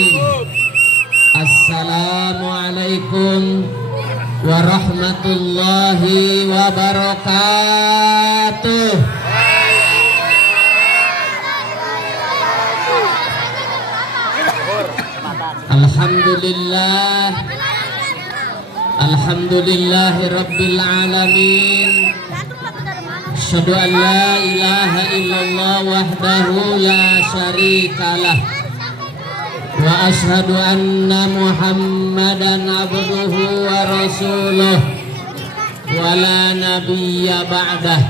Assalamualaikum warahmatullahi wabarakatuh. Alhamdulillah, alhamdulillahi rabbil alamin. Asyhadu an la ilaha illallah wahdahu la syarikalah wa asyhadu anna muhammadan abduhu wa rasuluh wa la nabiyya ba'dah.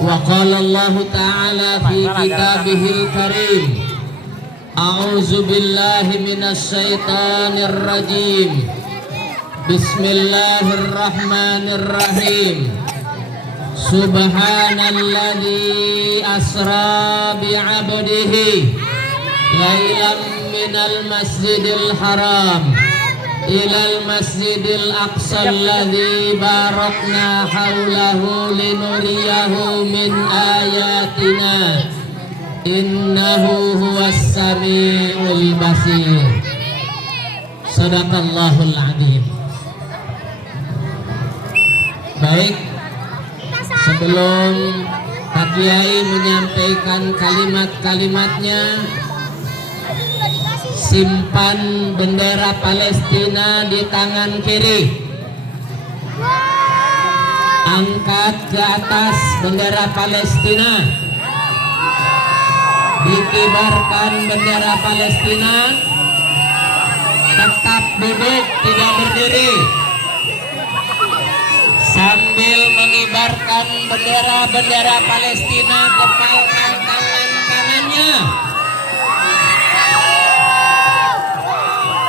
Wa qala Allah ta'ala fi kitabihil karim, a'udzu billahi minasy syaithanir rajim. Bismillahirrahmanirrahim. Subhanalladzi asra bi'abdihi lailan minal masjidil haram ilal masjidil aqsa alladzi barakna haulahu linuriyahu min ayatina innahu huwas samiul basir. Sadaqallahul adzim. Baik, sebelum Pak Kiai menyampaikan kalimat-kalimatnya, simpan bendera Palestina di tangan kiri. Angkat ke atas bendera Palestina. Dikibarkan bendera Palestina. Tetap duduk, tidak berdiri. Sambil mengibarkan bendera Palestina, kepalkan tangan kanannya,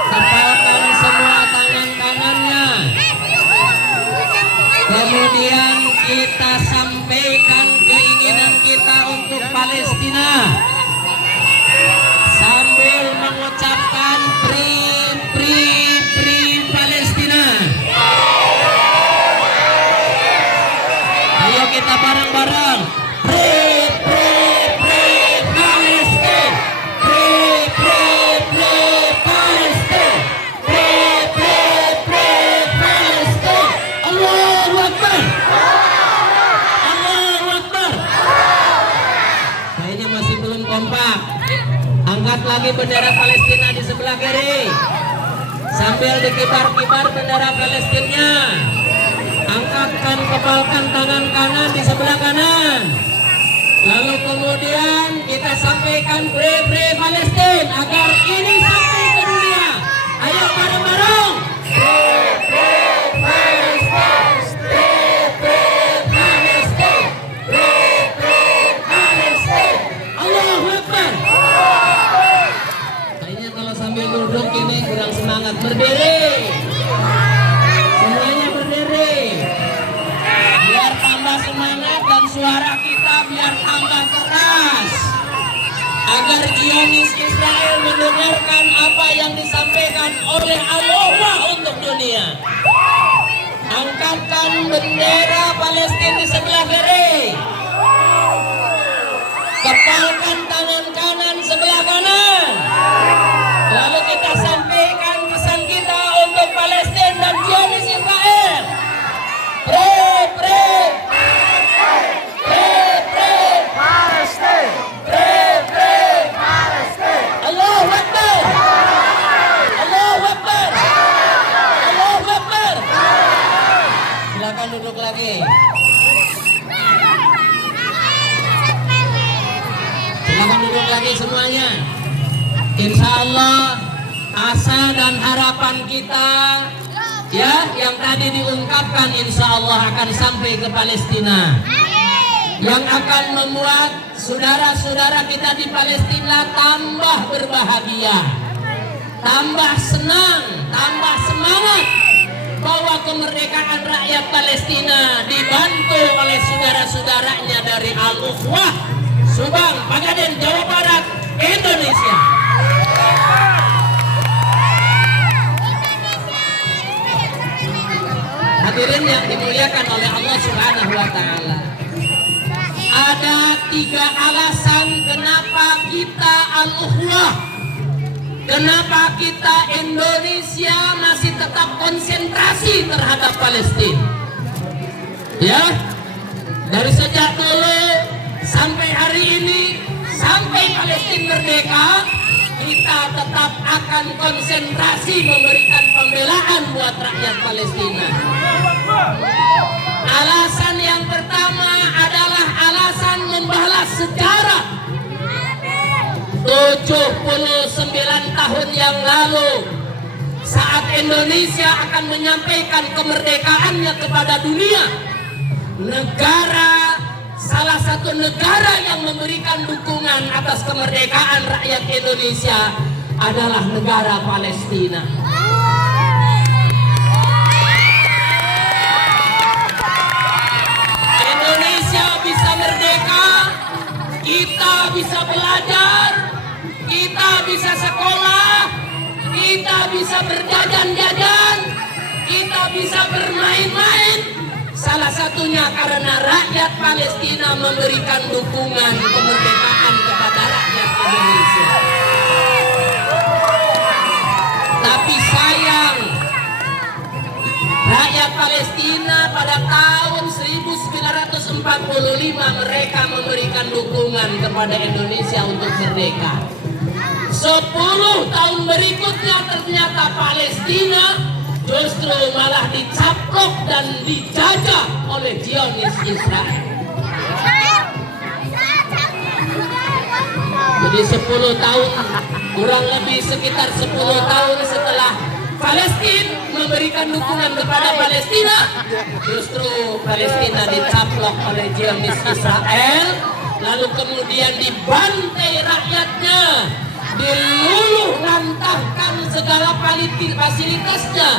kepalkan semua tangan kanannya. Kemudian kita sampaikan keinginan kita untuk Palestina sambil mengucapkan Free Palestina. Kita bareng-bareng Free Palestine, Free Palestine, Free Palestine. Allahu Akbar, Allahu Akbar. Kayaknya masih belum kompak. Angkat lagi bendera Palestina di sebelah kiri sambil dikibar-kibar bendera Palestina. Angkatkan, kepalkan tangan kanan di sebelah kanan. Lalu kemudian kita sampaikan Free Palestine agar ini sampai ke dunia. Ayo bareng-bareng. Free Palestine, Free Palestine, Free Palestine. Allahu Akbar. Kayaknya kalau sambil duduk ini kurang semangat. Berdiri. Semangat dan suara kita biar tambah keras agar Zionis Israel mendengarkan apa yang disampaikan oleh Allah untuk dunia. Angkatkan bendera Palestina di sebelah kiri, kepalkan tangan kanan sebelah kanan, lalu kita sampaikan pesan kita untuk Palestina dan Zionis Israel. Silakan duduk lagi. Silakan duduk lagi semuanya. Insya Allah asa dan harapan kita ya yang tadi diungkapkan insya Allah akan sampai ke Palestina, yang akan membuat saudara-saudara kita di Palestina tambah berbahagia, tambah senang, tambah semangat bahwa kemerdekaan rakyat Palestina dibantu oleh saudara-saudaranya dari Al-Ukhwah Subang, Pagaden, Jawa Barat, Indonesia. Hadirin yang dimuliakan oleh Allah Subhanahu wa Ta'ala, ada 3 alasan kenapa kita Al-Ukhwah Kenapa kita Indonesia masih tetap konsentrasi terhadap Palestina? Ya, dari sejak dulu sampai hari ini, sampai Palestina merdeka, kita tetap akan konsentrasi memberikan pembelaan buat rakyat Palestina. Alasan yang pertama adalah alasan membalas sejarah. 79 tahun yang lalu, saat Indonesia akan menyampaikan kemerdekaannya kepada dunia, salah satu negara yang memberikan dukungan atas kemerdekaan rakyat Indonesia adalah negara Palestina. Indonesia bisa merdeka, kita bisa belajar, kita bisa sekolah, kita bisa berjajan-jajan, kita bisa bermain-main. Salah satunya karena rakyat Palestina memberikan dukungan kemerdekaan kepada rakyat Indonesia. Tapi sayang, rakyat Palestina pada tahun 1945 mereka memberikan dukungan kepada Indonesia untuk merdeka. 10 tahun berikutnya ternyata Palestina justru malah dicaplok dan dijajah oleh Zionis Israel. Jadi 10 tahun, kurang lebih sekitar 10 tahun setelah Palestina memberikan dukungan kepada Palestina, justru Palestina dicaplok oleh Zionis Israel, lalu kemudian dibantai rakyatnya, diluluh lantahkan segala fasilitasnya,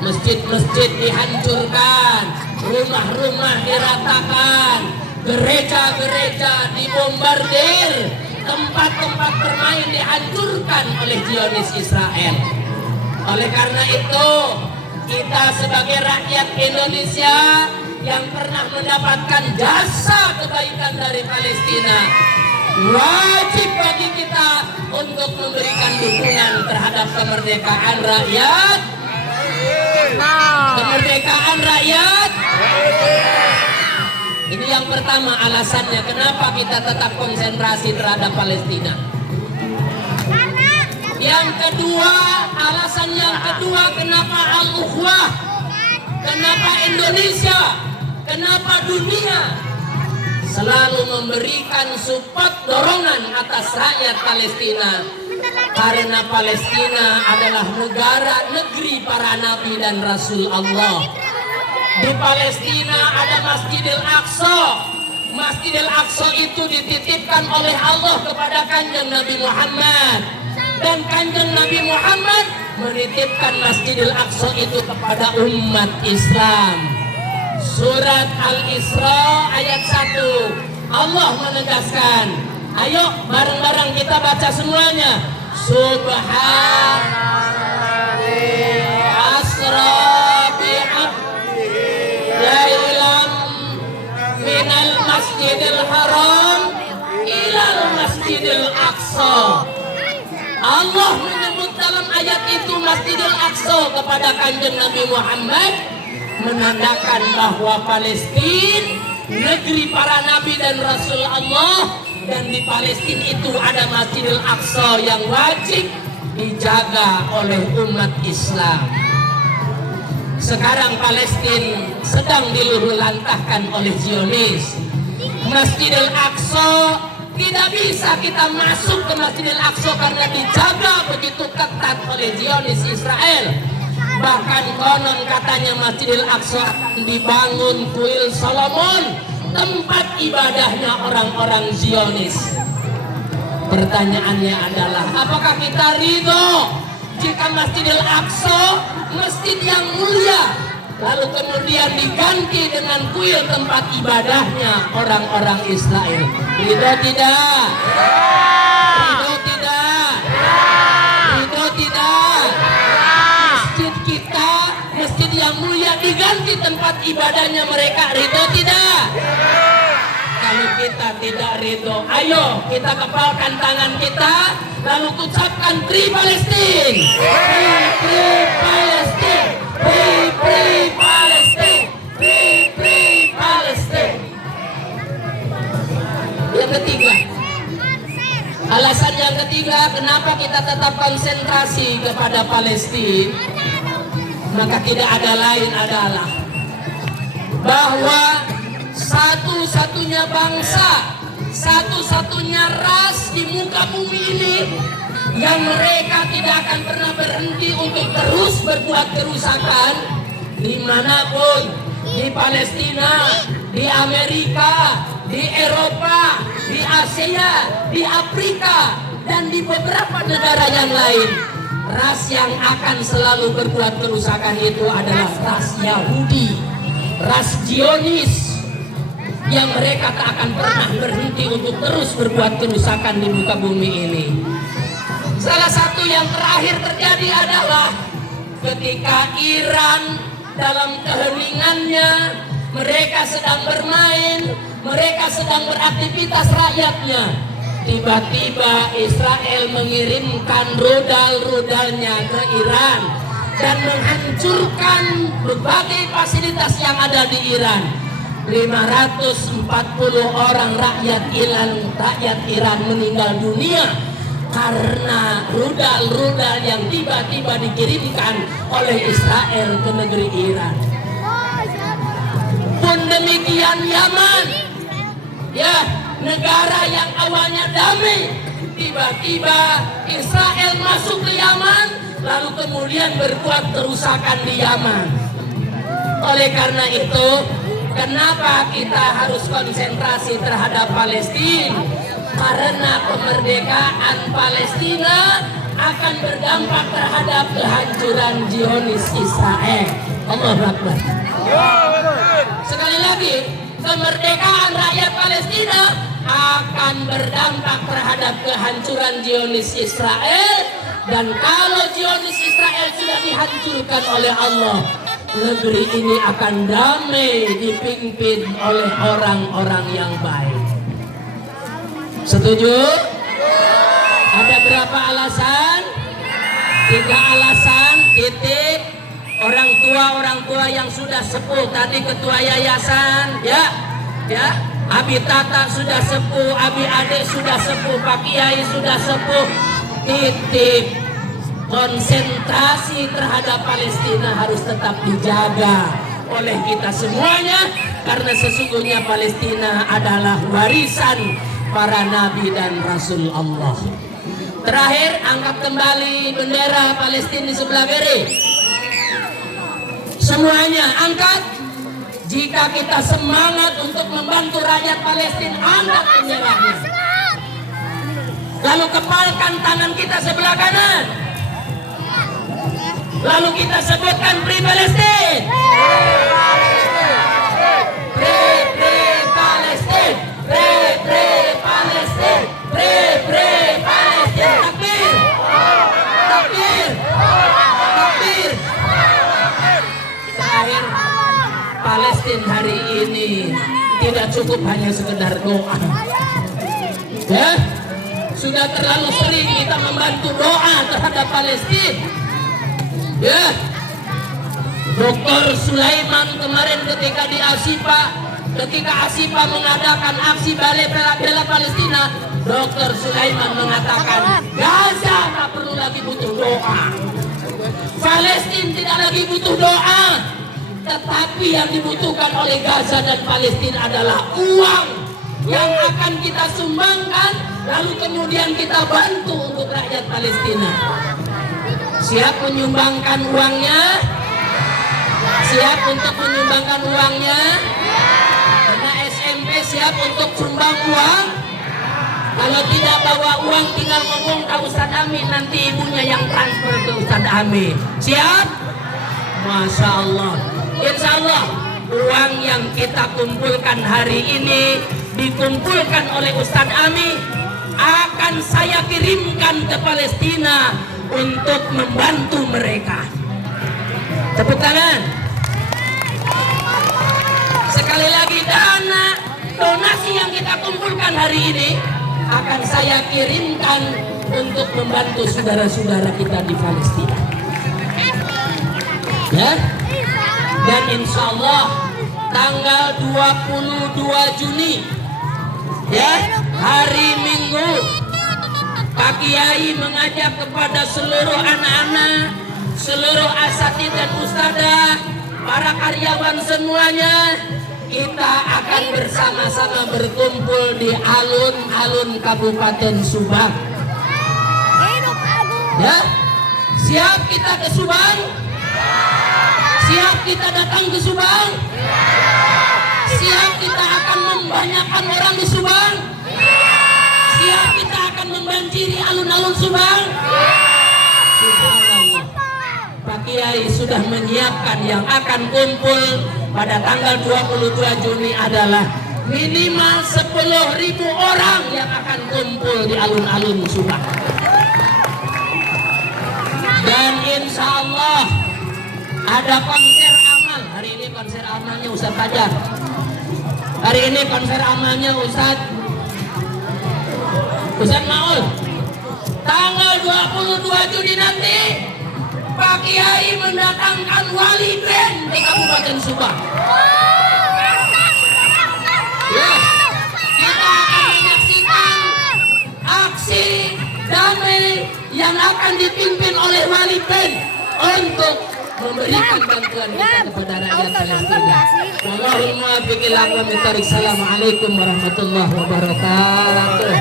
masjid-masjid dihancurkan, rumah-rumah diratakan, gereja-gereja dibombardir, tempat-tempat bermain dihancurkan oleh Zionis Israel. Oleh karena itu, kita sebagai rakyat Indonesia yang pernah mendapatkan jasa kebaikan dari Palestina, wajib bagi kita untuk memberikan dukungan terhadap kemerdekaan rakyat. Kemerdekaan rakyat. Ini yang pertama alasannya kenapa kita tetap konsentrasi terhadap Palestina. Yang kedua, alasan yang kedua kenapa al-ukhwah, kenapa Indonesia, kenapa dunia selalu memberikan support dorongan atas rakyat Palestina, karena Palestina adalah negeri para nabi dan rasul Allah. Di Palestina ada Masjidil Aqsa. Masjidil Aqsa itu dititipkan oleh Allah kepada kanjeng Nabi Muhammad, dan kanjeng Nabi Muhammad menitipkan Masjidil Aqsa itu kepada umat Islam. Surat Al-Isra ayat 1, Allah menegaskan, ayo bareng-bareng kita baca semuanya. Subhanalladzi asra bi'abdi lailam minal masjidil haram ilal masjidil aqsa. Allah menyebut dalam ayat itu Masjidil Aqsa kepada kanjeng Nabi Muhammad, menandakan bahwa Palestina negeri para nabi dan rasul Allah, dan di Palestina itu ada Masjidil Aqsa yang wajib dijaga oleh umat Islam. Sekarang Palestina sedang diluluhlantahkan oleh Zionis. Masjidil Aqsa tidak bisa kita masuk ke Masjidil Aqsa karena dijaga begitu ketat oleh Zionis Israel. Bahkan konon katanya Masjidil Aqsa akan dibangun kuil Solomon, tempat ibadahnya orang-orang Zionis. Pertanyaannya adalah, apakah kita ridho jika Masjidil Aqsa, masjid yang mulia, lalu kemudian diganti dengan kuil tempat ibadahnya orang-orang Israel? Ridho tidak? Ridho tidak? Ridho tidak? Masjid kita, masjid yang mulia diganti tempat ibadahnya mereka, ridho tidak? Kalau kita tidak ridho. Ayo kita kepalkan tangan kita, lalu ucapkan Free Palestine, Free Free Palestine, Free Free Palestine, Free Free Palestine. Yang ketiga, alasan yang ketiga kenapa kita tetap konsentrasi kepada Palestina, maka tidak ada lain adalah bahwa satu-satunya bangsa, satu-satunya ras di muka bumi ini yang mereka tidak akan pernah berhenti untuk terus berbuat kerusakan dimanapun, di Palestina, di Amerika, di Eropa, di Asia, di Afrika, dan di beberapa negara yang lain. Ras yang akan selalu berbuat kerusakan itu adalah ras Yahudi, ras Zionis, yang mereka tak akan pernah berhenti untuk terus berbuat kerusakan di muka bumi ini. Salah satu yang terakhir terjadi adalah ketika Iran dalam keheningannya, mereka sedang bermain, mereka sedang beraktivitas rakyatnya. Tiba-tiba Israel mengirimkan rudal-rudalnya ke Iran dan menghancurkan berbagai fasilitas yang ada di Iran. 540 orang rakyat Iran meninggal dunia karena rudal-rudal yang tiba-tiba dikirimkan oleh Israel ke negeri Iran. Pun demikian Yaman, ya, negara yang awalnya damai, tiba-tiba Israel masuk ke Yaman, lalu kemudian berbuat kerusakan di Yaman. Oleh karena itu, kenapa kita harus konsentrasi terhadap Palestina? Karena kemerdekaan Palestina akan berdampak terhadap kehancuran Zionis Israel. Allahu Akbar. Sekali lagi, kemerdekaan rakyat Palestina akan berdampak terhadap kehancuran Zionis Israel. Dan kalau Zionis Israel sudah dihancurkan oleh Allah, negeri ini akan damai, dipimpin oleh orang-orang yang baik. Setuju? Ada berapa alasan? 3 alasan, titik. Orang tua yang sudah sepuh, tadi ketua yayasan, ya, Abi Tata sudah sepuh, Abi Ade sudah sepuh, Pak Kiai sudah sepuh. Titik. Konsentrasi terhadap Palestina harus tetap dijaga oleh kita semuanya, karena sesungguhnya Palestina adalah warisan para nabi dan rasul Allah. Terakhir, angkat kembali bendera Palestina di sebelah kiri. Semuanya angkat. Jika kita semangat untuk membantu rakyat Palestina, angkat benderanya. Lalu kepalkan tangan kita sebelah kanan. Lalu kita sebutkan Free Palestine. Free Palestine. Free Palestine. Free Palestine. Takbir. Takbir. Takbir. Terakhir, Palestina hari ini tidak cukup hanya sekedar doa. Ya, sudah terlalu sering kita membantu doa terhadap Palestina. Ya, Dr. Sulaiman kemarin ketika di ketika Asipa mengadakan aksi bela Palestina, Dr. Sulaiman mengatakan Gaza tak perlu lagi butuh doa, Palestina tidak lagi butuh doa, tetapi yang dibutuhkan oleh Gaza dan Palestina adalah uang yang akan kita sumbangkan, lalu kemudian kita bantu untuk rakyat Palestina. Siap menyumbangkan uangnya? Siap untuk menyumbangkan uangnya? Karena SMP siap untuk sumbang uang? Kalau tidak bawa uang, tinggal ngomong ke Ustadz Ami, nanti ibunya yang transfer ke Ustadz Ami. Siap? Masya Allah. Insya Allah uang yang kita kumpulkan hari ini dikumpulkan oleh Ustadz Ami akan saya kirimkan ke Palestina untuk membantu mereka. Tepuk tangan. Sekali lagi, dana donasi yang kita kumpulkan hari ini akan saya kirimkan untuk membantu saudara-saudara kita di Palestina. Ya. Dan insya Allah tanggal 22 Juni ya, hari Minggu, Pak Kiai mengajak kepada seluruh anak-anak, seluruh asatidz dan ustadzah, para karyawan semuanya, kita akan bersama-sama berkumpul di alun-alun Kabupaten Subang. Ya, siap kita ke Subang? Siap kita datang ke Subang? Siap kita akan membanyakkan orang di Subang? Siap kita akan membanjiri alun-alun Subang? Subhanallah, Pak Kiai sudah menyiapkan yang akan kumpul pada tanggal 22 Juni adalah minimal 10.000 orang yang akan kumpul di alun-alun Subang. Dan insya Allah ada konser amal. Hari ini konser amalnya Ustadz Fajar. Hari ini konser amalnya Ustadz Maul. Tanggal 22 Juni nanti Pak Kiai mendatangkan wali band di Kabupaten Subang. Ya, kita akan menyaksikan aksi damai yang akan dipimpin oleh wali band untuk memberikan bantuan kita kepada rakyat Palestina. Wallahul muwaffiq ila aqwamit thoriq. Assalamualaikum warahmatullahi wabarakatuh.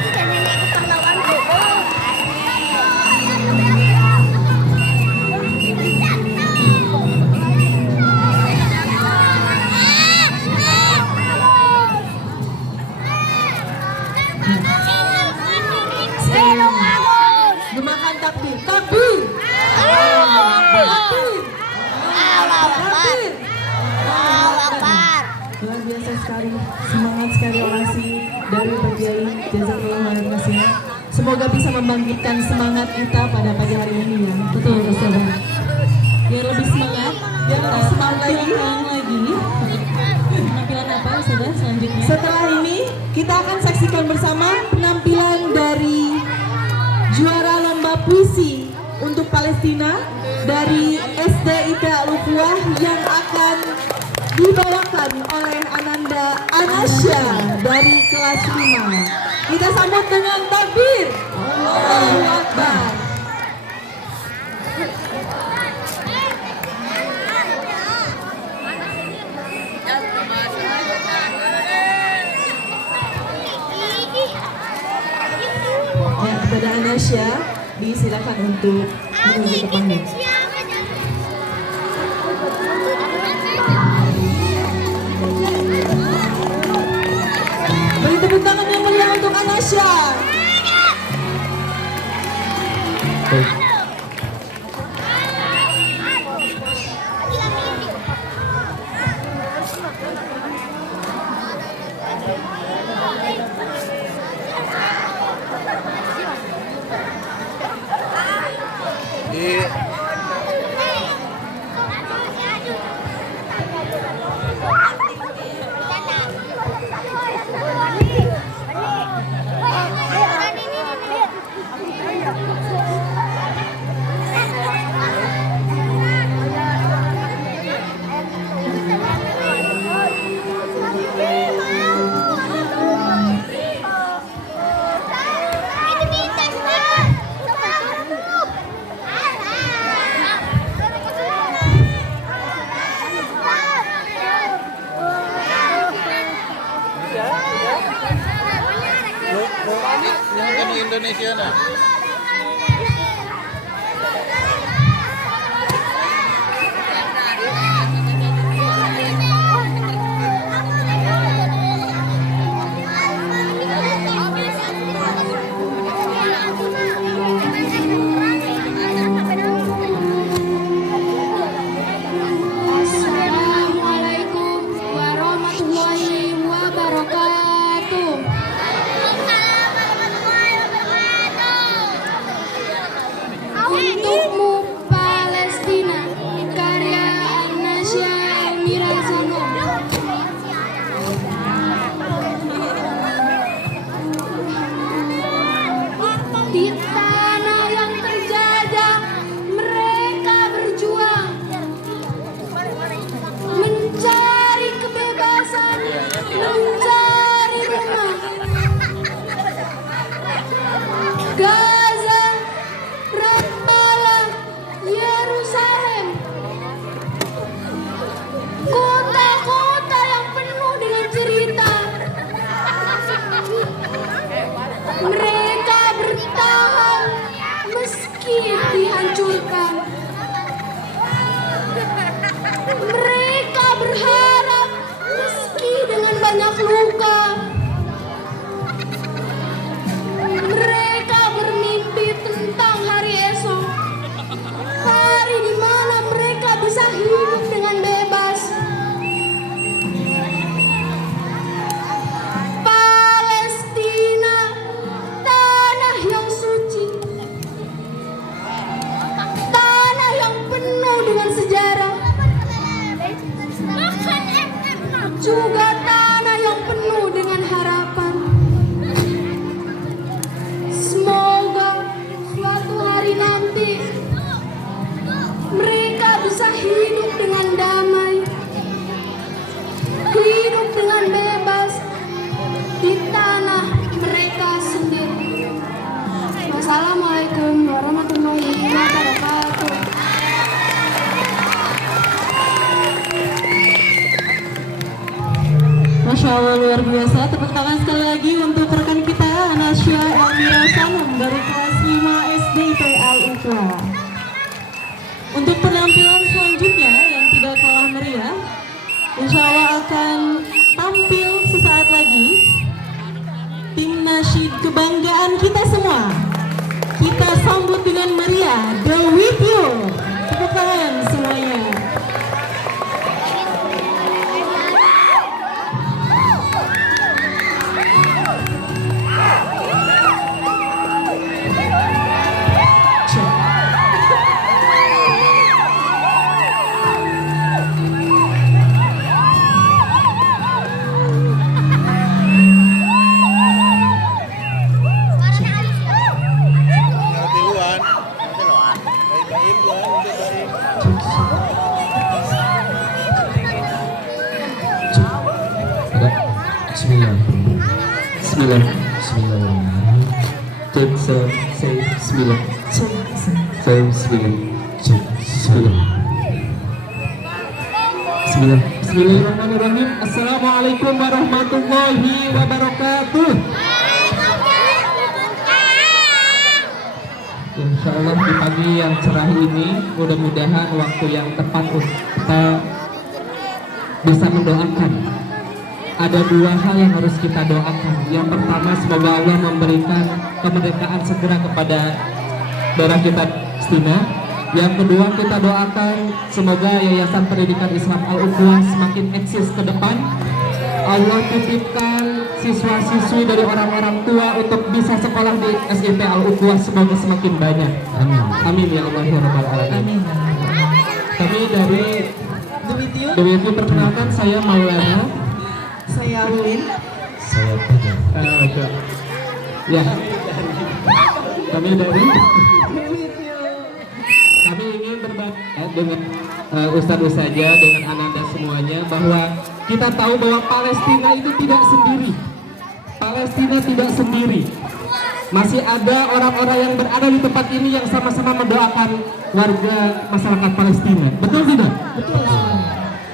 Gemakan takbir. Takbir. Takbir. Luar biasa sekali, semangat sekali orasi dari Pak Kiai. Jazakallah khairan kasih. Semoga bisa membangkitkan semangat kita pada pagi hari ini ya. Betul, saudara. Biar lebih semangat, lagi. Penampilan apa, saudara, selanjutnya? Setelah ini kita akan saksikan bersama penampilan dari juara lomba puisi untuk Palestina dari SD Ida Al-Ukhwah yang akan dibawakan oleh Ananda Anasya dari kelas 5. Kita sambut dengan takbir. Allahu Akbar. Ya, kepada Anasya disilakan untuk menuju ke panggung. Beri tepuk tangan yang meriah untuk Anasya. Indonesia na. Assalamualaikum warahmatullahi wabarakatuh. Gaza, Ramallah, Yerusalem. Kota-kota yang penuh dengan cerita. Mereka bertahan meski dihancurkan. Mereka berharap meski dengan banyak luka. Mereka bermimpi tentang hari esok, hari di mana mereka bisa hidup dengan bebas. Palestina, tanah yang suci, tanah yang penuh dengan sejarah, juga tanah yang penuh dengan harapan. Semoga suatu hari nanti mereka bisa hidup dengan damai, hidup dengan bebas di tanah mereka sendiri. Wassalamualaikum warahmatullahi wabarakatuh. Masya Allah, luar biasa. Tepuk tangan sekali lagi untuk rekan kita Anasya Elmira Sanum dari kelas 5 SD PA Ukra. Untuk penampilan selanjutnya yang tidak kalah meriah, insya Allah akan tampil sesaat lagi tim nasyid kebanggaan kita semua. Kita sambut dengan meriah The With You. Tepuk tangan semuanya. Bismillahirrahmanirrahim. Assalamualaikum warahmatullahi wabarakatuh. Insya Allah di pagi yang cerah ini, mudah-mudahan waktu yang tepat untuk kita bisa mendoakan. Ada dua hal yang harus kita doakan. Yang pertama, semoga Allah memberikan kemerdekaan segera kepada daerah kita Palestina. Yang kedua, kita doakan semoga Yayasan Pendidikan Islam Al-Ukhuwah semakin eksis ke depan. Allah titipkan siswa-siswi dari orang-orang tua untuk bisa sekolah di SIP Al-Ukhuwah, semoga semakin banyak. Amin. Amin ya Allah ya Rabbal Alamin. Kami dari DWT perkenalkan, saya Maulana. Saya Ulin. Saya Pada. Ya. Kami dari kami ingin berbagi dengan ustadz-ustazah, dengan ananda semuanya, bahwa kita tahu bahwa Palestina itu tidak sendiri. Palestina tidak sendiri. Masih ada orang-orang yang berada di tempat ini yang sama-sama mendoakan warga masyarakat Palestina. Betul tidak? Betul.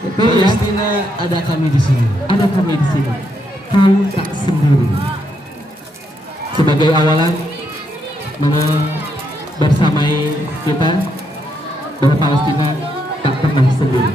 Betul ya. Palestina, ada kami di sini. Ada kami di sini. Kamu tak sendiri. Sebagai awalan bersamai kita bahwa Palestina tak pernah sendiri.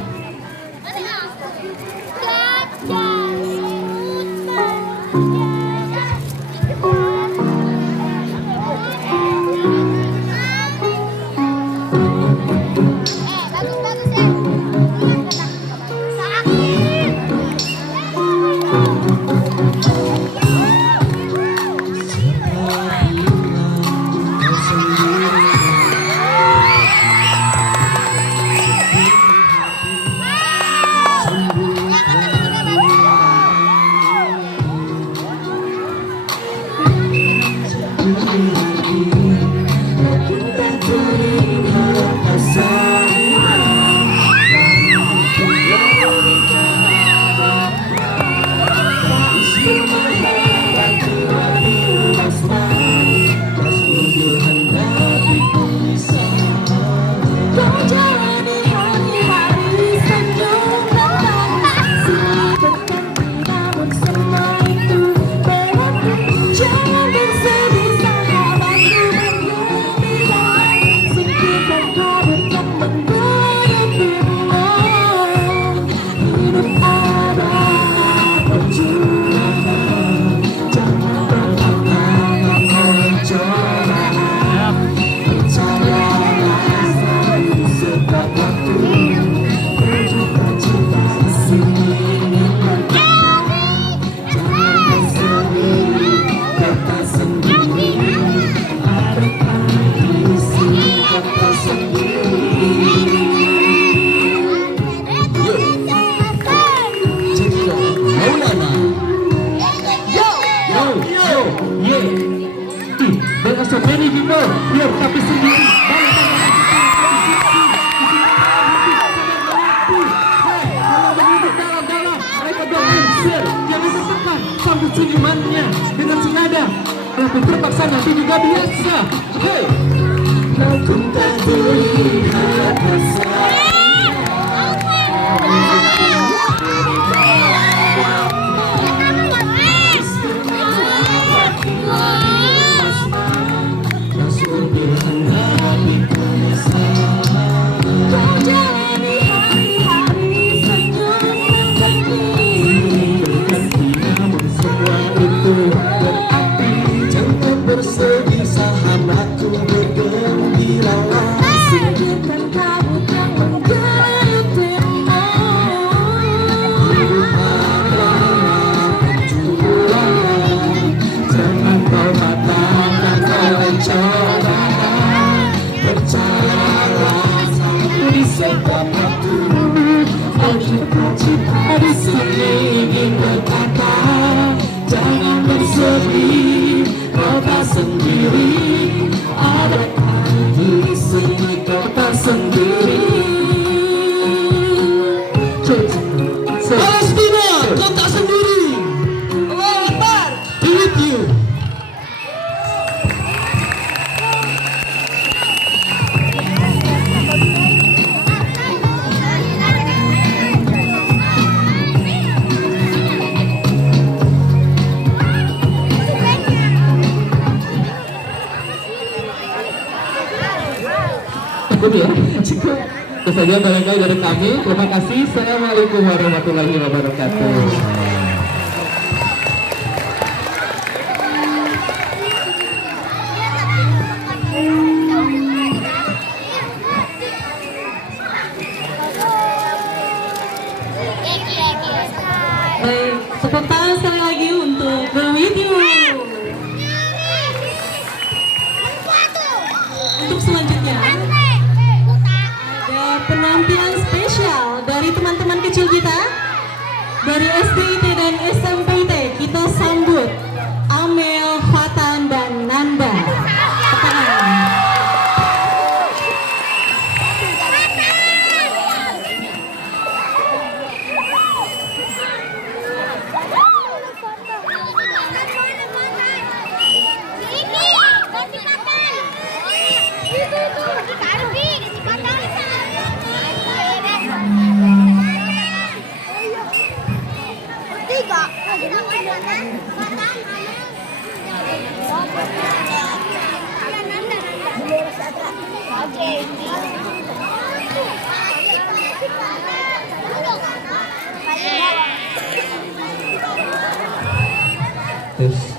There are so many people here, tapi sendiri. Jangan tertekan sambut senyumannya dengan senada. Walaupun terpaksa nanti juga biasa. Hey, aku tak terlihat rasa. Bersedih sahabatku bergembiralah. Singkirkan kabut yang menggelutimu. Jangan kau katakan oleh cobaan. Percayalah di setiap waktu. Oh cita-cita di sini ingin berkata, jangan bersedih, kau tak sendiri. Ada di sini kau tak sendiri. Palestina, kau tak sendiri. Allah Akbar. Be with you. Cukup ya? Cukup. Itu saja barangkali dari kami. Terima kasih. Assalamualaikum warahmatullahi wabarakatuh. Baik, tepuk tangan sekali lagi untuk The With You. Untuk selanjutnya ada penampilan spesial dari teman-teman kecil kita dari SDIT dan SMPT. Kita sambut Amel, Fatan, dan Nanda. Perkenalkan. Yes. Yes.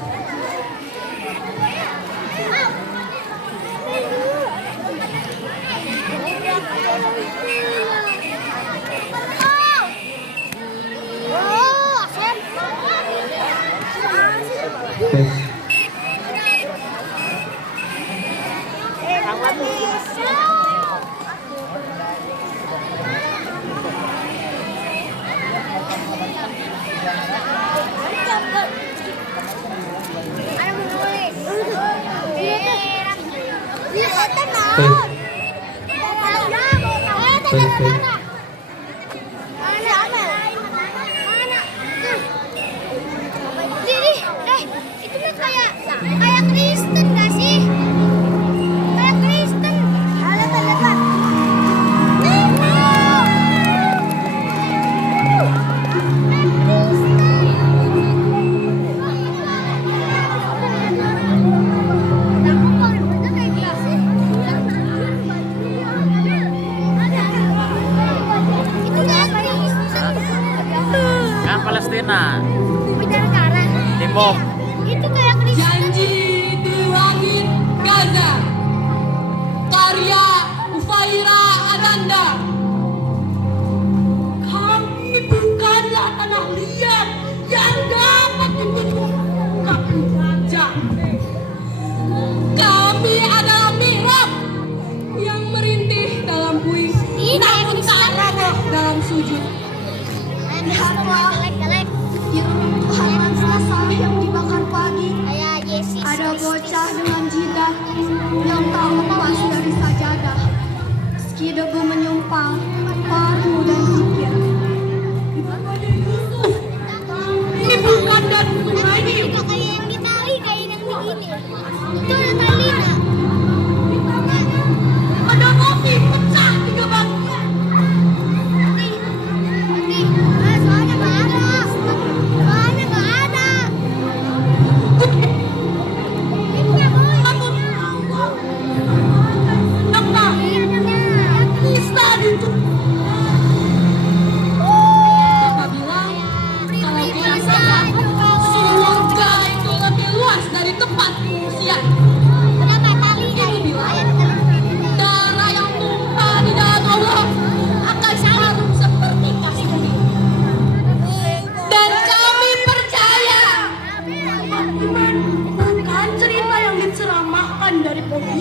Itu kan kayak Kristen gak sih? Kayak Kristen. Lihat. Palestina, Negara. dibom. Itu kayak Kristen. Janji di langit Gaza, karya Ufaira Ananda. Kami bukanlah tanah liat yang dapat dibentukkan raja. Kami adalah mihrab yang merintih dalam puisi, namun tak roboh dalam sujud. Jelek. Tuhan Maha Esa yang dibakar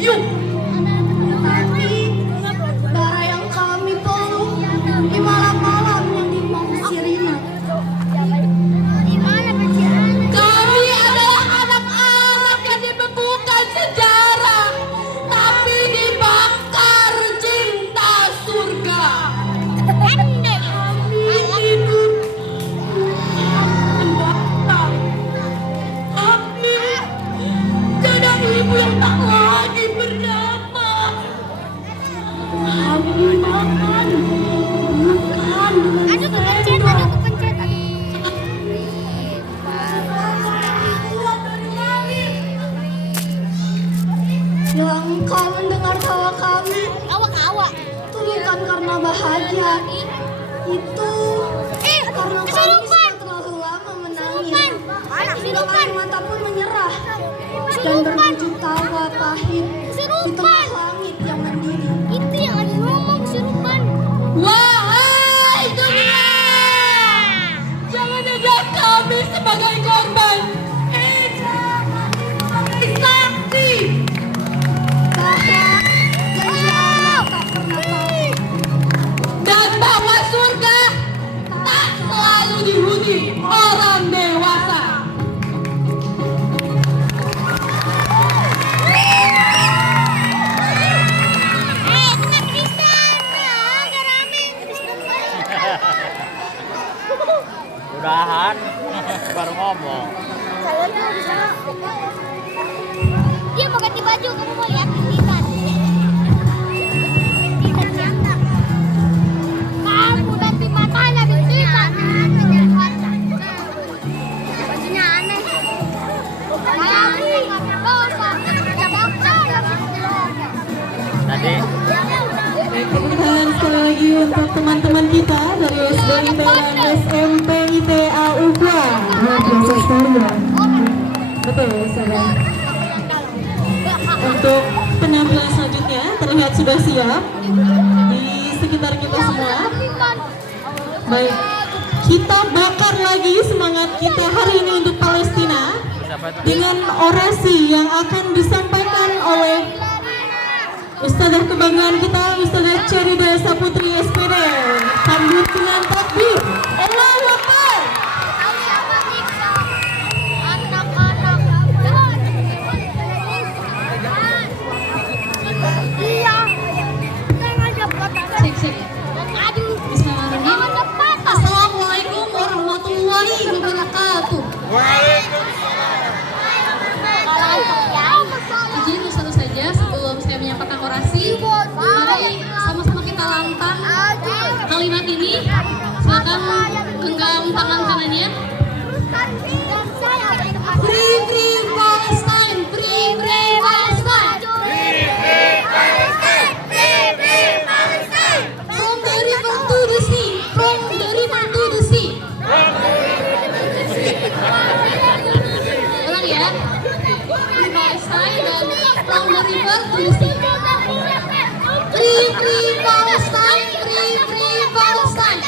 Yuk. Tapi darah yang kami peluk di malam-malam yang di Sirina. Kami adalah anak-anak yang dibekukan sejarah, tapi dibakar cinta surga. Kami hidup mendatang. Kami sedang ibu yang tak lagi bernama. Kami makan bukan dengan sendok. Yang kau mendengar tawa kami, itu bukan karena bahagia, itu karena kami sudah terlalu lama menangis. Sedang air mata pun menyerah dan berwujud tawa pahit di tengah langit yang mendidih. Itu yang lagi ngomong kesurupan. Wahai dunia, jangan anggap kami sebagai korban, jangan sebagai saksi bahwa janji Allah tak pernah palsu dan bahwa surga tak selalu dihuni orang dewasa. Bukan Kristen. Agak rame Kristen. Udahan. Baru ngomong. Saya tuh di sana. Dia mau ganti baju, kamu mau lihat Titan. Titan siapa? Kamu nanti matanya di Titan. Bajunya aneh. Tadi Baik, tepuk tangan sekali lagi untuk teman-teman kita dari SBIT dan SMP ITA UGA. Luar biasa sekali ya. Betul, saudara. Untuk penampilan selanjutnya terlihat sudah siap di sekitar kita semua. Baik, kita bakar lagi semangat kita hari ini untuk Palestina siapa itu? dengan orasi yang akan disampaikan oleh Ustadzah kebanggaan kita, Ustadzah Cherida Saputri SPD. Sambut dengan takbir. Allahu Akbar. Assalamualaikum warahmatullahi wabarakatuh. Izin satu saja sebelum saya menyampaikan orasi, mari sama-sama kita lantang kalimat ini. Silakan genggam tangan kanannya. Free Free Palestine, Free Free Palestine. From the river to the sea, from the river to the sea. Ulang ya. Free Palestine dan from the river to the sea. Free Free Palestine, Free Free Palestine.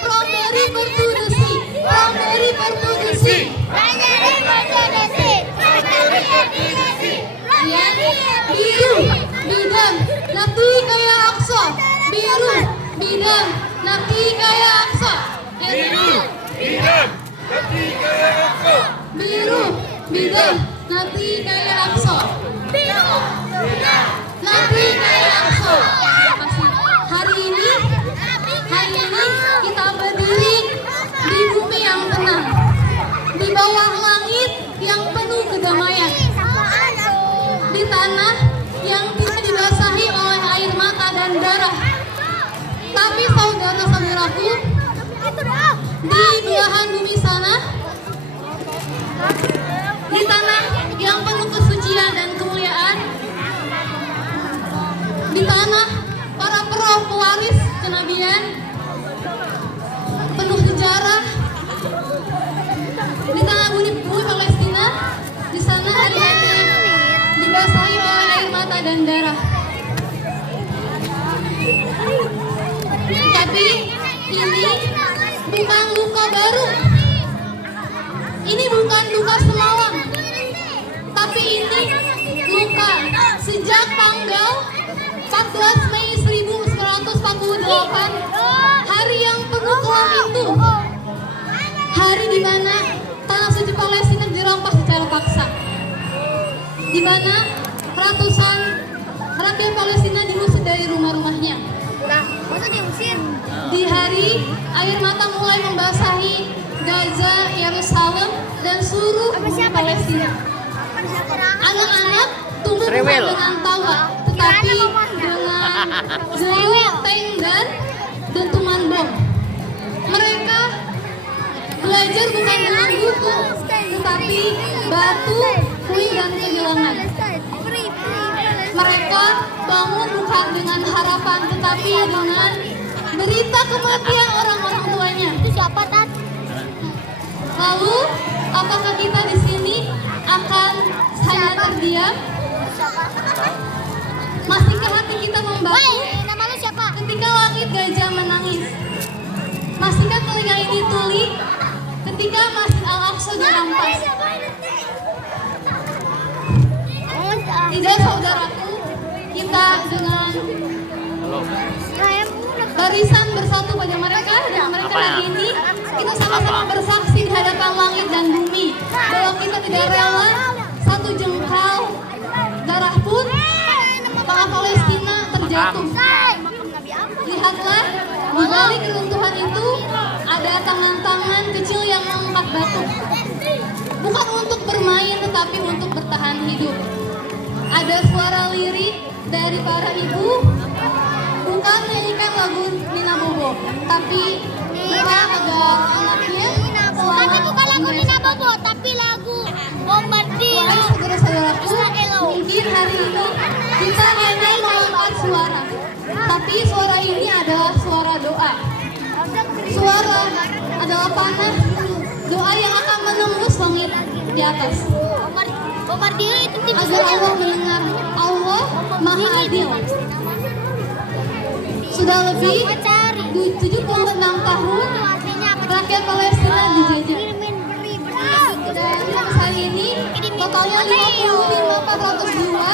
From the river to the sea, from the river to the sea. Ya, biru, bidang, nanti kayak Aqsa. Biru, bidang, nanti kayak Aqsa. Biru, biru, bidang, nanti kayak Aqsa. Nanti kayak Aqsa. Hari ini kita berdiri di bumi yang tenang, di bawah langit yang penuh kedamaian, di tanah yang tidak dibasahi oleh air mata dan darah. Tapi saudara-saudaraku, di belahan bumi sana, di tanah yang penuh kesucian dan kemuliaan, di tanah para perahu pewaris kenabian, penuh sejarah, di tanah bumi Palestina, di sana hari-hari dibasahi oleh air mata dan darah. Tapi ini bukan luka baru. Ini bukan luka semalam. ratusan rakyat Palestina diusir dari rumah-rumahnya. Masa diusir? Di hari air mata mulai membasahi Gaza, Yerusalem, dan seluruh bumi Palestina. Anak-anak tumbuh bukan dengan tawa, tetapi dengan zayul, tank, dan dentuman bom. Mereka belajar bukan dengan buku, tetapi batu, puing, dan kehilangan. Mereka bangun bukan dengan harapan, tetapi dengan berita kematian orang-orang tuanya. Itu siapa, Tat? Lalu, apakah kita di sini akan hanya terdiam? Masihkah hati kita membatu Woi, nama lu siapa? ketika langit gajah menangis? Masihkah telinga ini tuli ketika Masjid Al-Aqsa dirampas? Tidak, saudaraku, kita dengan barisan bersatu pada mereka dan mereka hari ini kita sama-sama bersaksi di hadapan langit dan bumi bahwa kita tidak rela satu jengkal darah pun para Palestina terjatuh. Lihatlah, di balik keruntuhan itu ada tangan-tangan kecil yang mengangkat batu, bukan untuk bermain tetapi untuk bertahan hidup. Ada suara lirik dari para ibu, bukan nyanyikan lagu Nina Bobo, tapi doa agar anaknya Tapi bukan lagu Nina Bobo, tapi lagu Bombardier. Wahai saudara-saudaraku, mungkin hari ini kita hanya mengangkat suara, tapi suara ini adalah suara doa. Suara adalah panah doa yang akan menembus langit di atas. Bombardier itu tim Agar Allah mendengar. Allah Maha Adil. Sudah lebih 76 tahun rakyat Palestina dijajah. Dan saat ini totalnya 55.400 jiwa,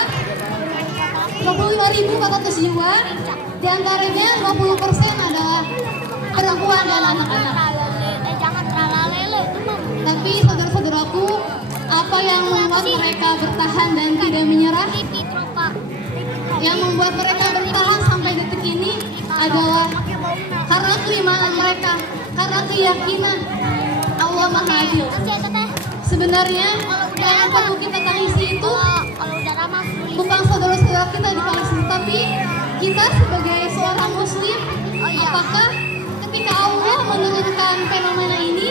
25.400 jiwa, di antaranya 20% adalah perempuan dan anak-anak. Jangan tralalele itu mah. Tapi saudara-saudaraku, apa yang membuat mereka bertahan dan tidak menyerah? Yang membuat mereka bertahan sampai detik ini adalah karena keimanan mereka, karena keyakinan Allah Maha Adil. Sebenarnya yang perlu kita tangisi itu bukan saudara-saudara kita di Palestina, tapi kita sebagai seorang Muslim. Apakah ketika Allah menurunkan fenomena ini,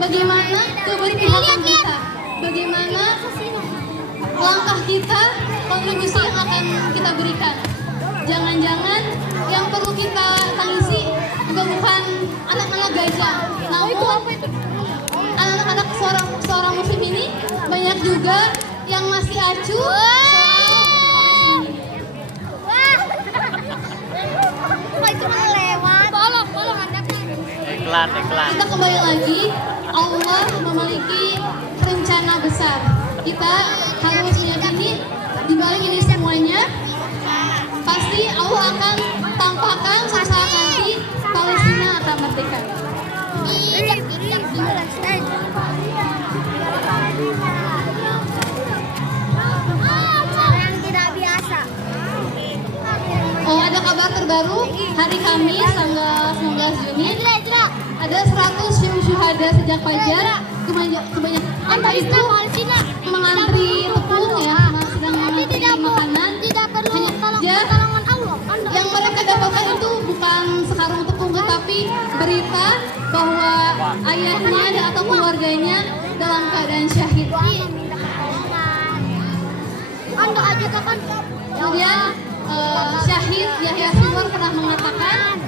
bagaimana keberpihakan kita? Bagaimana langkah kita, kontribusi yang akan kita berikan? Jangan-jangan yang perlu kita tangisi juga bukan anak-anak gajah, namun anak-anak seorang muslim ini banyak juga yang masih acuh soal Itu lewat. Tolong Anda. Iklan. kita kembali lagi. Allah memiliki rencana besar. Kita harus meyakini di balik ini semuanya pasti Allah akan tampakkan suatu saat nanti Palestina akan merdeka. Yang tidak biasa. Oh, ada kabar terbaru hari Kamis tanggal 19 Juni ada 100 syuhada sejak fajar. Kebanyakan itu mengantri tepung ya, sedang mengantri makanan. Tidak perlu Hanya saja pertolongan Allah. yang mereka dapatkan itu bukan sekarung tepung, tetapi berita bahwa ayahnya dan atau keluarganya dalam keadaan syahid. Anda aja kan. Kemudian Syahid Yahya Sinwar pernah mengatakan,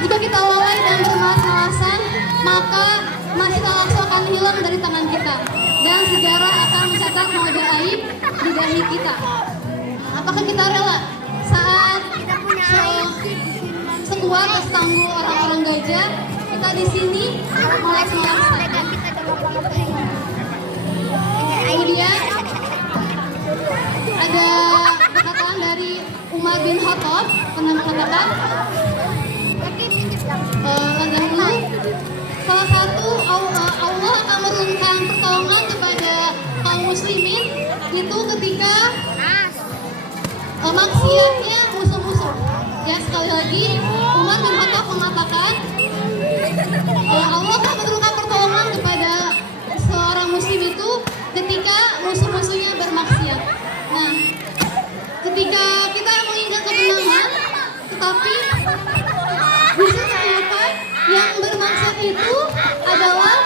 jika kita lalai dan bermalas-malasan, maka Masjid Al-Aqsa akan hilang dari tangan kita dan sejarah akan mencatat noda aib di dahi kita. Apakah kita rela saat sekuat atas tanggul orang-orang gajah kita di sini malas-malasan? Kemudian ada perkataan dari Umar bin Khattab pernah mengatakan, dahulu salah satu Allah akan menurunkan pertolongan kepada kaum muslimin itu ketika maksiatnya musuh-musuh. Ya, sekali lagi Umar bin Khattab mengatakan Allah akan menurunkan pertolongan kepada seorang muslim itu ketika musuh-musuhnya bermaksiat. Nah, ketika kita menginginkan kemenangan, tetapi bisa ternyata yang bermaksiat itu adalah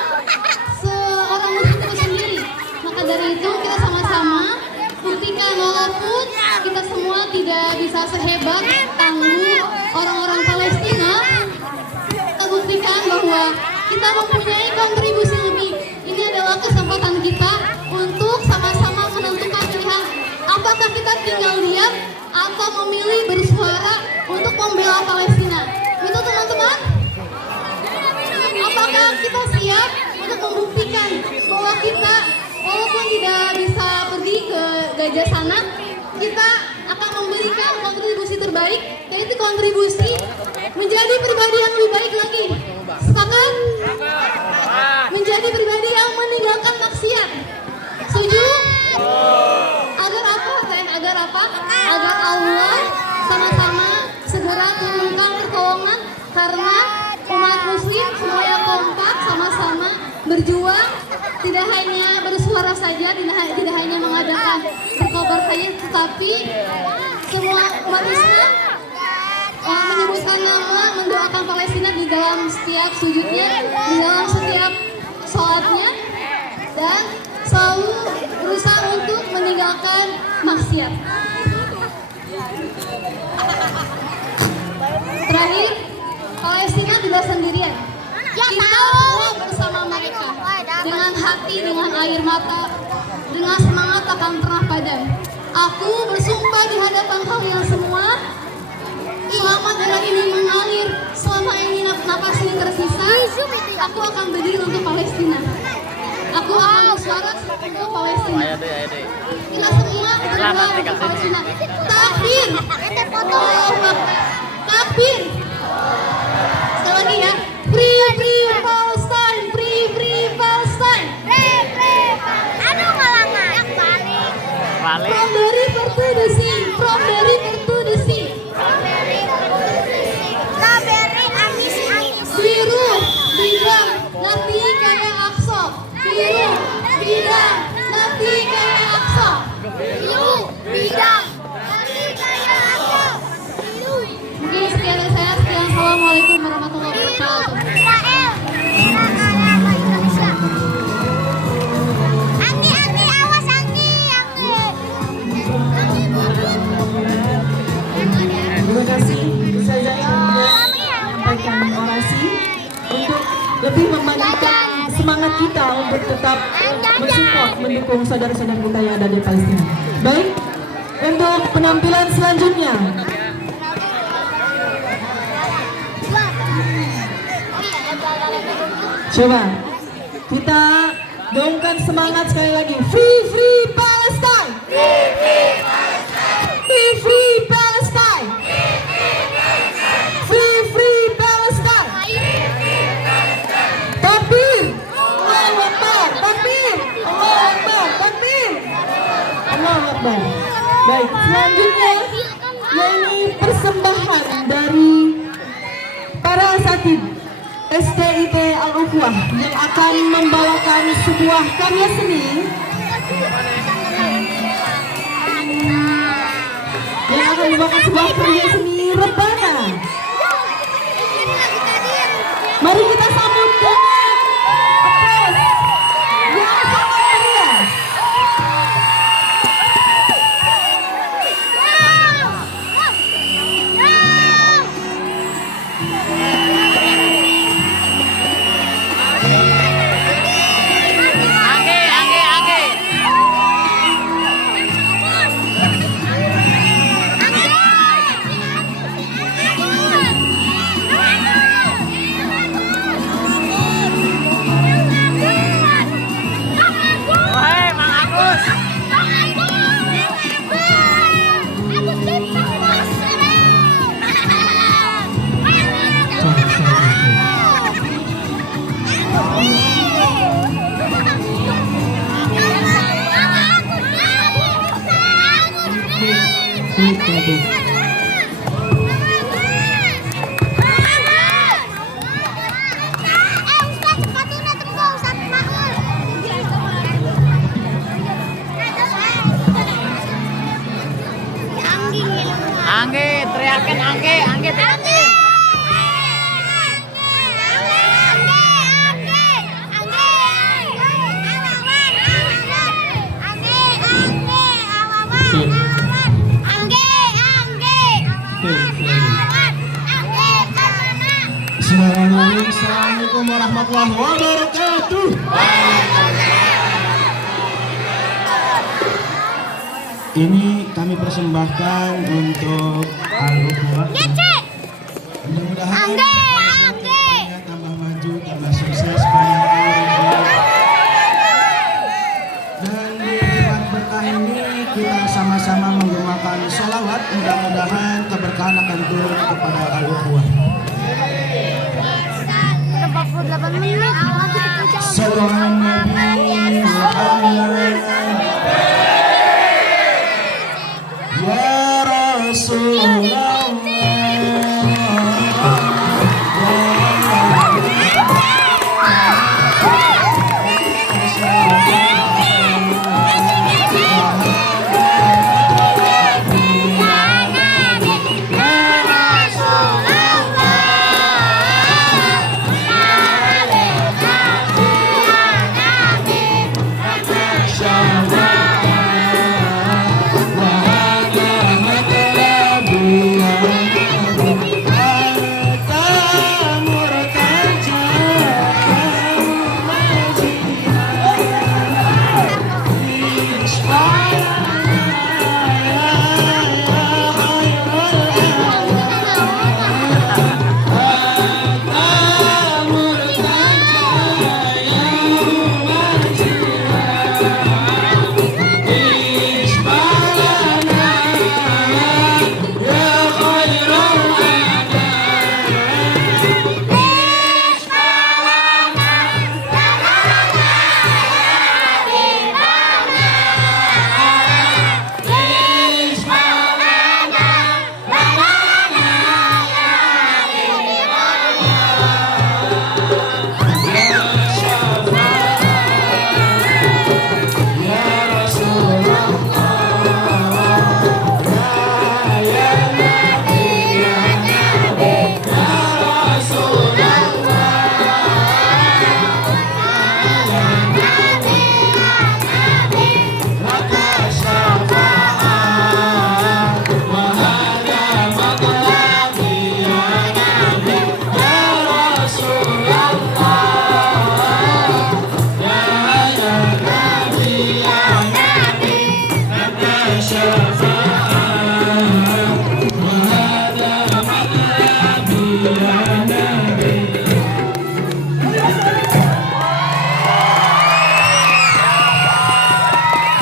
seorang muslim itu sendiri. Maka dari itu kita sama-sama buktikan walaupun kita semua tidak bisa sehebat tangguh orang-orang Palestina, kita buktikan bahwa kita mempunyai kontribusi lebih. Ini adalah kesempatan kita untuk sama-sama menentukan pilihan apakah kita tinggal diam atau memilih bersuara untuk membela Palestina. Itu teman-teman, apakah kita siap untuk membuktikan bahwa kita walaupun tidak bisa pergi ke gajah sana, kita akan memberikan kontribusi terbaik, yaitu kontribusi menjadi pribadi yang lebih baik lagi. Sepakat? Menjadi pribadi yang meninggalkan maksiat. Setuju? Agar apa? Agar apa? Agar Allah sama-sama segera turunkan pertolongan, karena umat muslim semuanya kompak sama-sama berjuang, tidak hanya bersuara saja, tidak hanya mengadakan berkobar saja, tetapi semua umat Islam menyebutkan nama, mendoakan Palestina di dalam setiap sujudnya, di dalam setiap sholatnya, dan selalu berusaha untuk meninggalkan maksiat. Terakhir, Palestina tidak sendirian. Kita semua bersama mereka, dengan hati, dengan air mata, dengan semangat takkan pernah padam. Aku bersumpah di hadapan kalian semua, selama darah ini mengalir, selama ini napas ini tersisa, aku akan berdiri untuk Palestina. Aku akan bersuara untuk Palestina. Kita semua berdoa untuk Palestina. Takbir! Takbir! Sekali lagi ya. Free Palestine! Free Palestine! Aduh malah ngayak balik. From the river to the sea! From the river to the sea! Strawberry amis. Biru, bidang, nanti kayak Aqsa. Biru, bidang, nanti kayak Aqsa. Bidang. Nanti kayak aku. Mungkin sekian dari saya. Sekian, assalamualaikum warahmatullahi wabarakatuh. Israel. Indonesia. Anggi, awas Anggi. Terima kasih saya menyampaikan orasi untuk lebih membangkitkan semangat kita untuk tetap mensupport, mendukung saudara-saudara kita yang ada di Palestina. Baik, untuk penampilan selanjutnya coba kita gaungkan semangat sekali lagi. Free Palestine! Free Palestine! Free Palestine! Takbir! Allahu Akbar! Takbir! Allahu Akbar! Takbir! Allahu Akbar. Baik, selanjutnya yakni persembahan dari para asatid STIT Al-Ukhuwah yang akan membawakan sebuah karya seni Rebana. Mari kita sambut dengan aplaus yang sangat meriah. wabarakatuh. Angge, teriakin Angge teriakin. Bismillahirrahmanirrahim. Assalamualaikum warahmatullahi wabarakatuh. Ini kami persembahkan untuk Al-Ukhuwah. Mudah-mudahan kedepannya tambah maju, tambah sukses, banyak umur. Dan di bulan berkah ini kita sama-sama menggunakan sholawat. Mudah-mudahan keberkahan akan turun kepada Al-Ukhuwah. 48 menit. Sallallahu alaihi Muhammad ya Rasulullah.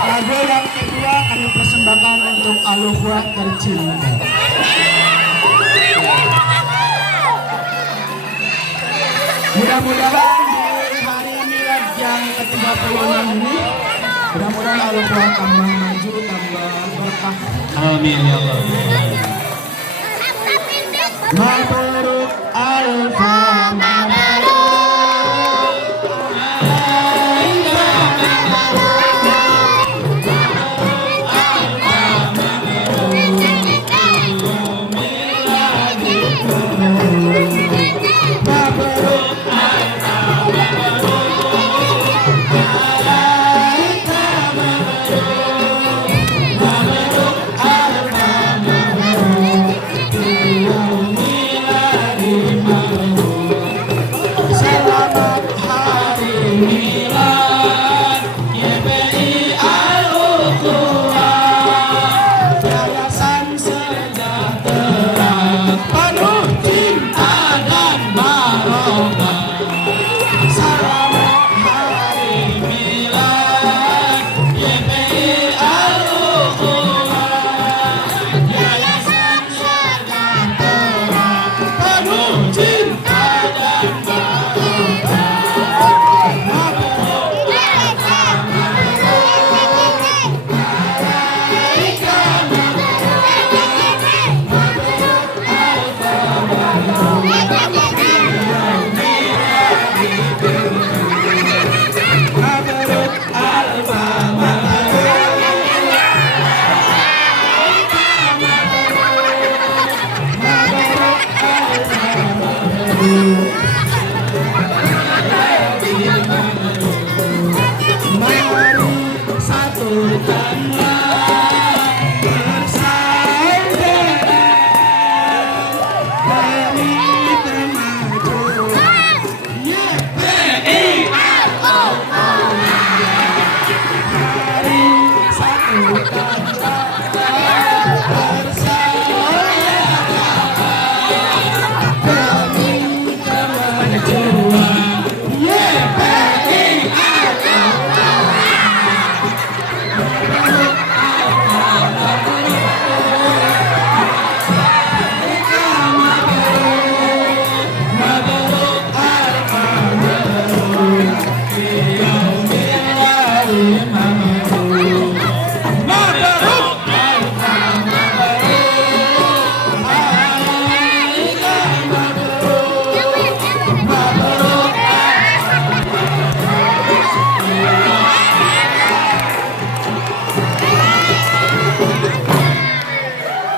Lagu yang kedua kami persembahkan untuk Al-Ukhuwah tercinta. Mudah-mudahan di hari milad yang ke-36 ini, mudah-mudahan Al-Ukhuwah tambah maju, tambah berkah. Amin ya Allah. Mabruk Al-Fatihah.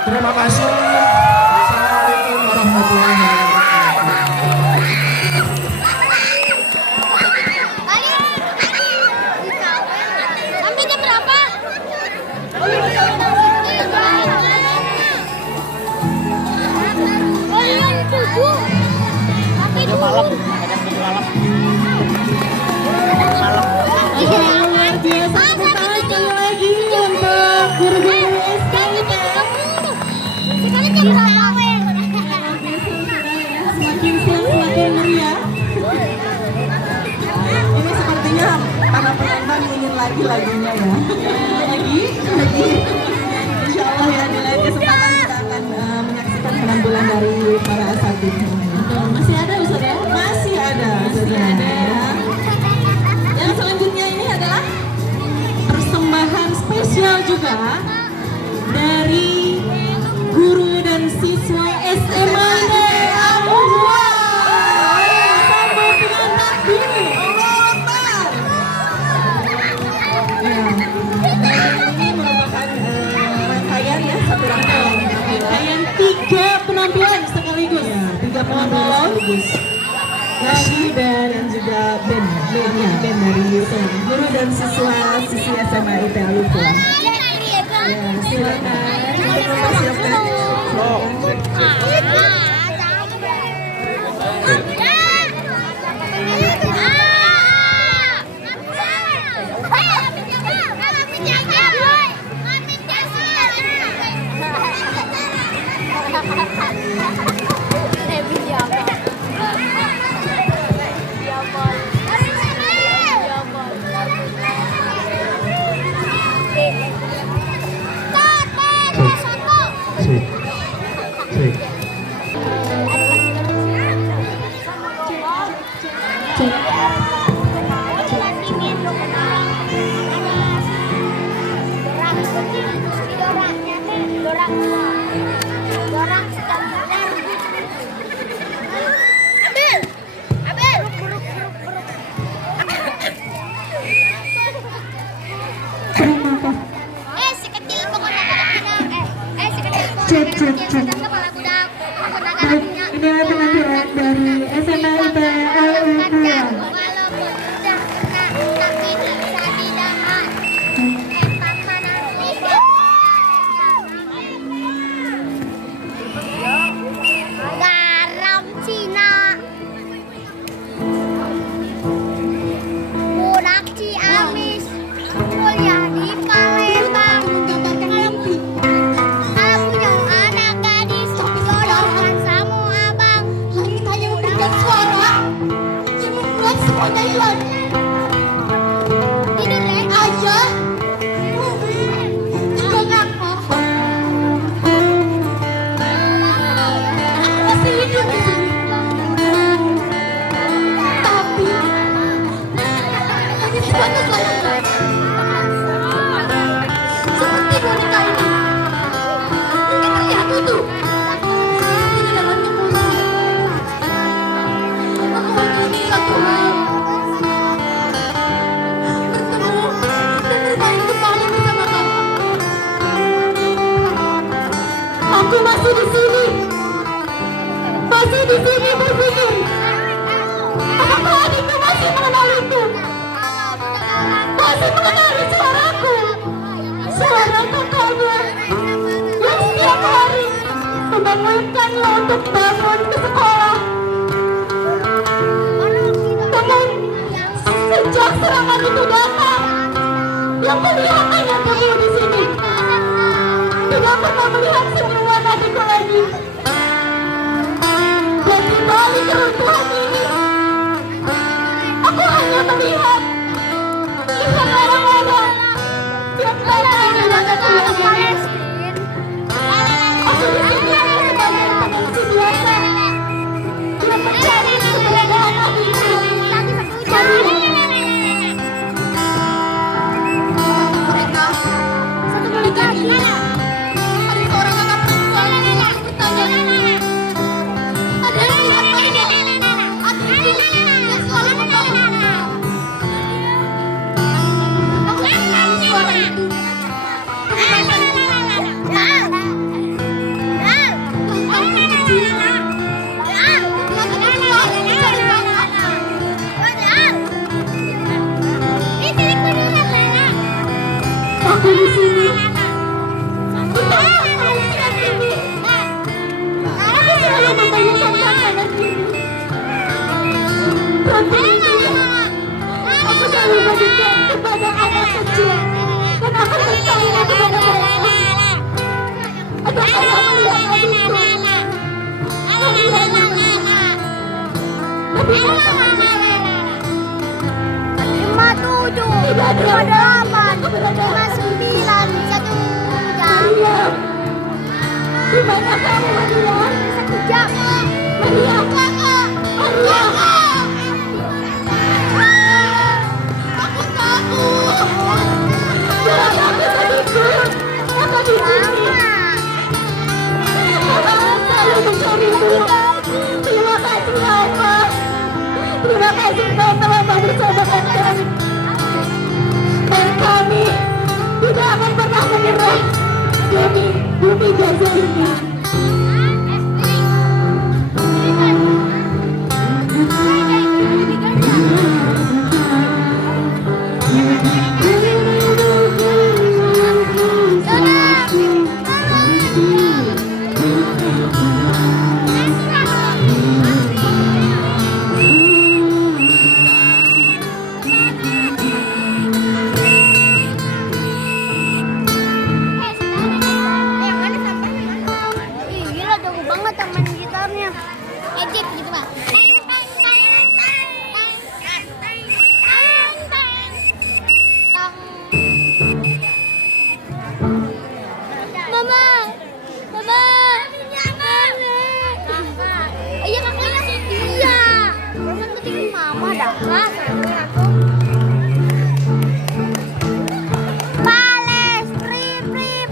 Terima kasih. Assalamualaikum warahmatullahi wabarakatuh. Sampai jam berapa? Kalian tunggu. Sampai Udah malam, ada malam. Malam. Luar biasa, tepuk tangan sekali lagi untuk guru-guru SKIP. Sekarang jam berapa? Semakin siang semakin meriah. Ini sepertinya para penonton ingin lagi lagunya ya. Lagi. Insya Allah ya di lain kesempatan kita akan menyaksikan penampilan dari para asatidz. Masih ada Ustaz ya? Masih ada Ustaz ya. Yang selanjutnya ini adalah persembahan spesial juga dari guru dan siswa SMA Al-Huwa. Sambut dengan takbir. Allahu Akbar. Ya, ini merupakan rangkaian ya, satu rangkaian 3 penampilan sekaligus. Ya, 3 penampilan sekaligus. Lagu dan juga band dari guru dan siswi SMA IP Al-Huwa. Ya, silakan. Inilah penampilan dari SMA IP Al-Huwa. Garam Cina, budak Ciamis, kuliah di Palembang. Kalau punya anak gadis untuk bangun ke sekolah. Namun sejak serangan itu datang, yang melihat hanya kamu di sini. Tidak pernah melihat senyuman adikku lagi. Dan di balik keruntuhan ini, aku hanya melihat orang-orang yang banyak menjaga keluarga. Aku di sini hanya sebagai pengungsi biasa yang mencari keberadaan adikku. Mereka satu kali lagi ada seorang anak perempuan yang bertanya, ada yang lihat banyak adikku yang selalu membawa. Aku mengenal suara itu. Aku di sini. Aku selalu membayangkan makanan ini. Tapi aku selalu bagikan kepada anak kecil dan aku bertanya kepada mereka, adakah kamu melihat adikku? Tapi mereka tidak ada keberadaan. Maria, di mana kamu, Maria? Maria, Maria. Aku takut. Jangan takut adikku. Aku di sini. Aku selalu mencarimu. Terima kasih, Allah. Terima kasih kau telah membersamakan kami. Dan kami tidak akan pernah menyerah demi bumi Gaza ini. Gila jago banget yang main gitarnya. Ejek gitu Pak. Mama. Mama. Iya kakaknya. Iya. Roman ketingin mama dah.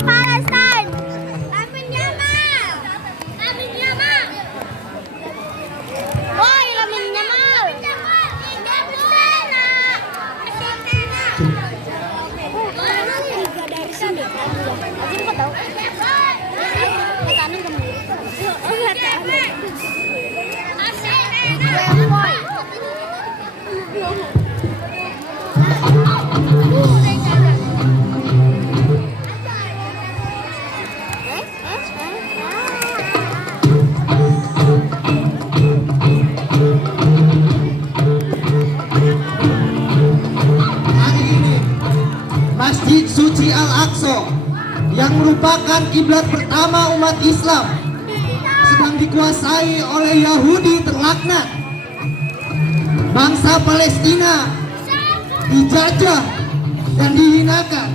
Palestine. Lamin Yamal. Woi, Lamin Yamal. Dari sini. Aja kau tahu. Kanan kamu. Oh, enggak tahu. Hari ini Masjid Suci Al-Aqsa yang merupakan kiblat pertama umat Islam sedang dikuasai oleh Yahudi terlaknat. Bangsa Palestina dijajah dan dihinakan.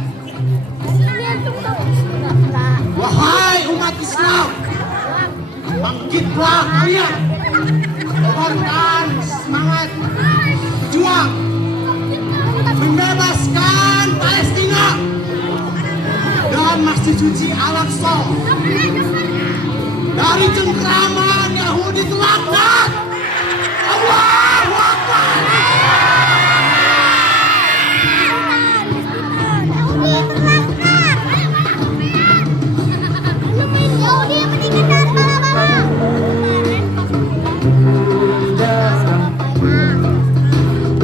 Wahai umat Islam, bangkitlah kalian, keluarkan semangat berjuang membebaskan Palestina dan Masjid Suci Al-Aqsa dari cengkraman Yahudi terlaknat. Allahu Akbar.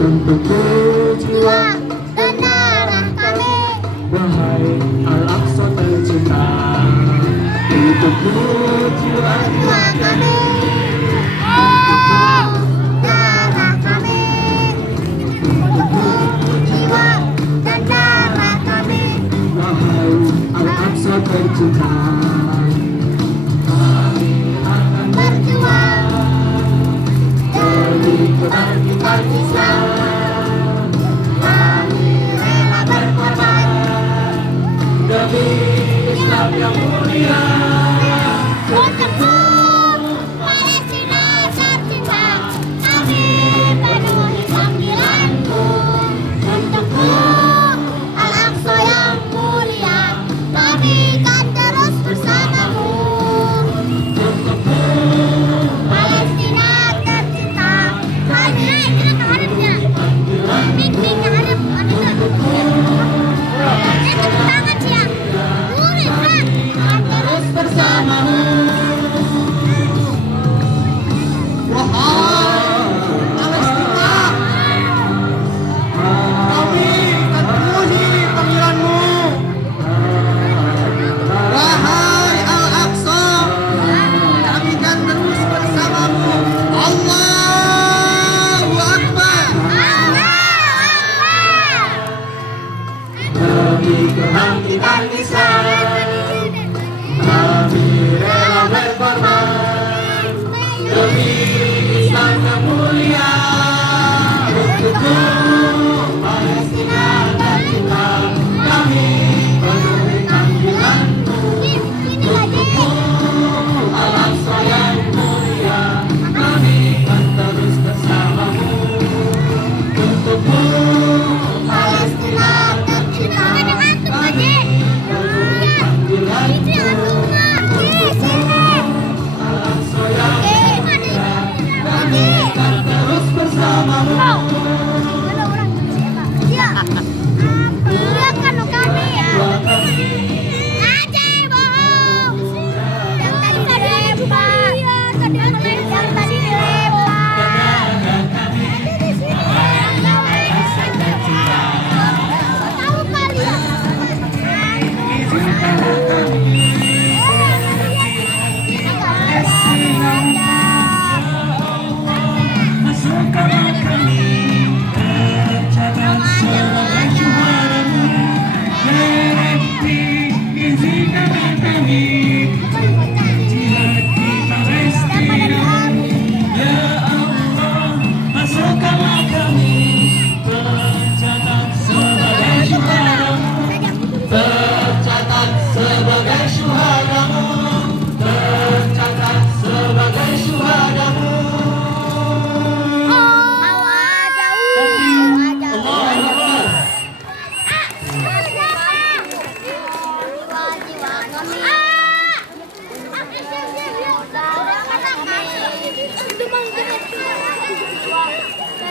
Untuk berjuang dan darah kami. wahai Al-Aqsa tercinta, untuk berjuang Islam yang mulia. Untukku Palestina tercinta, kami penuhi panggilanmu. Untukku Al-Aqsa yang mulia, kami kan terus bersamamu. Untukku Palestina tercinta, kami kita harapnya mik harap tepuk tangan siang boleh kan terus bersamamu. Kami akan penuhi panggilanmu. Wahai Al-Aqsa, kami akan terus bersamamu. Allahu Akbar. Demi kebangkitan Islam